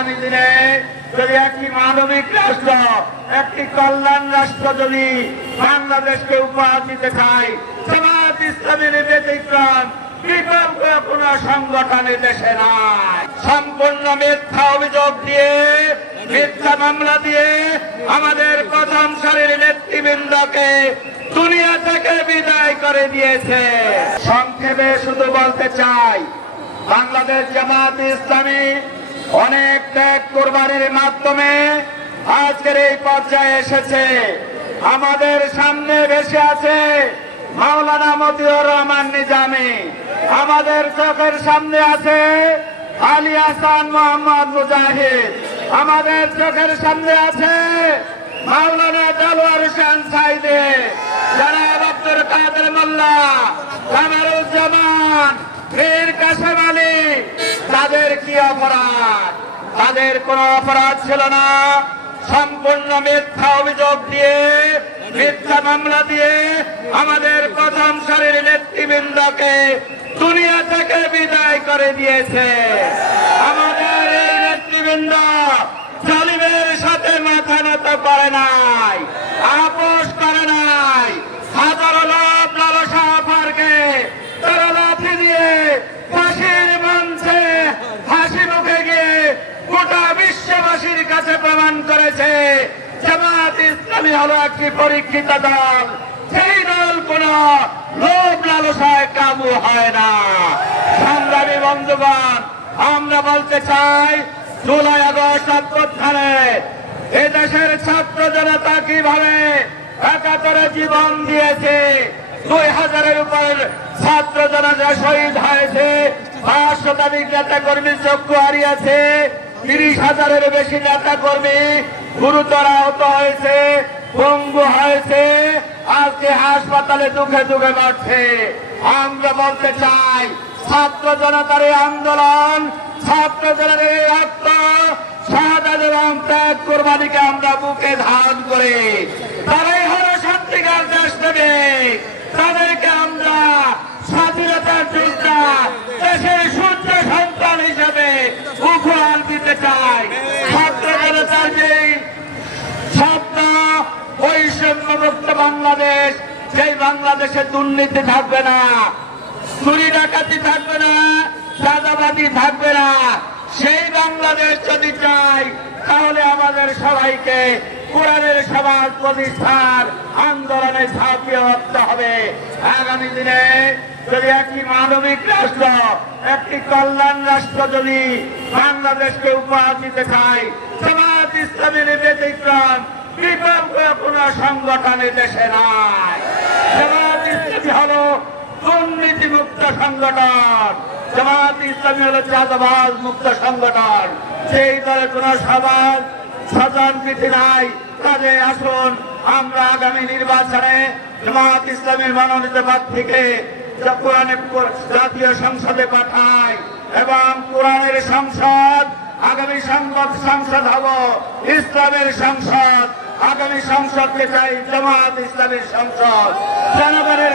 আগামী দিনে যদি একটি মানবিক রাষ্ট্র, একটি কল্যাণ রাষ্ট্র যদি বাংলাদেশকে উপহার দিতে চায় জামাত ইসলামের ব্যতিক্রম, বিকল্প কোন সংগঠনের দেশে নাই। সম্পূর্ণ মিথ্যা অভিযোগ দিয়ে, মিথ্যা মামলা দিয়ে আমাদের প্রথম সারির নেতৃবৃন্দকে দুনিয়া থেকে বিদায় করে দিয়েছে। সংক্ষেপে শুধু বলতে চাই, বাংলাদেশ জামাত ইসলামী অনেক ত্যাগ কোরবানির মাধ্যমে আজকের এই পর্যায়ে এসেছে। আমাদের সামনে ভেসে আছে মাওলানা মতিউর রহমান নিজামী। আমাদের চোখের সামনে আছে আলী হাসান মোহাম্মদ মুজাহিদ। আমাদের চোখের সামনে আছে মাওলানা দেলোয়ার হোসেন সাইদে। যারা আব্দুল কাদের মোল্লা, কামারুজ্জামান কি অপরাধ। তাদের কোনো অপরাধ ছিল না। সম্পূর্ণ মিথ্যা অভিযোগ দিয়ে, মিথ্যা মামলা দিয়ে আমাদের প্রথম সারির নেতৃবৃন্দকে দুনিয়া থেকে বিদায় করে দিয়েছে। আমাদের এই নেতৃবৃন্দ জালিমের সাথে মাথা নত করে নাই। কাছে প্রমাণ করেছে, জামাত ইসলামী হলো একটি পরীক্ষিত দল। সেই দল কোন লোভ লালসায় কাবু হয় না। সংগ্রামী বন্ধুগণ, আমরা বলতে চাই, জুলাই আগস্ট অভ্যুত্থানে এ দেশের ছাত্র জনতা কীভাবে একাত্তরে জীবন দিয়েছে, দুই হাজারের উপর ছাত্র জনতা শহীদ হয়েছে, পাঁচ শতাধিক নেতা কর্মী চক্ষু হারিয়েছে তিরিশ হাজারের বেশি নেতা কর্মী গুরুতর আহত হয়েছে, পঙ্গু হয়েছে, আজকে হাসপাতালে দুঃখে দুঃখে মরছে। আমরা বলতে চাই, ছাত্র জনতার এই আন্দোলন, ছাত্র জনতার এই রক্ত শাহাদ এবং ত্যাগ কোরবানিকে আমরা বুকে ধারণ করে। তারাই হলো সত্যিকার দেশ নেবে তাদেরকে আমরা স্বাধীনতার যোদ্ধা দেশের সূর্য সন্তান হিসেবে উপহার দিতে চাই সেই বাংলাদেশে দুর্নীতি থাকবে না থাকবে না চাঁদাবাদি সেই বাংলাদেশ যদি চাই তাহলে আমাদের সবাইকে কোরআনের সমাজ প্রতিষ্ঠার আন্দোলনে ঝাঁপিয়ে উঠতে হবে। আগামী দিনে যদি একটি মানবিক রাষ্ট্র, একটি কল্যাণ রাষ্ট্র যদি বাংলাদেশকে উপহার দিতে চাই। জামাত ইসলামের ব্যতিক্রম বিকল্প কোন সংগঠনের দেশে নাই। জামাত ইসলামী হলো দুর্নীতি মুক্ত সংগঠন। জামাত ইসলামী হলো চাঁদাবাজ মুক্ত সংগঠন। সেই দলে কোন সমাজ স্বজন প্রীতি নাই কাজে আসুন, আমরা আগামী নির্বাচনে জামাত ইসলামীর মনোনীত প্রার্থীকে জাতীয় সংসদে পাঠাই। এবং কোরআনের সংসদ, আগামী সংসদ সংসদ হব। ইসলামের সংসদ, আগামী সংসদকে চাই জামাত ইসলামের সংসদ, জনগণের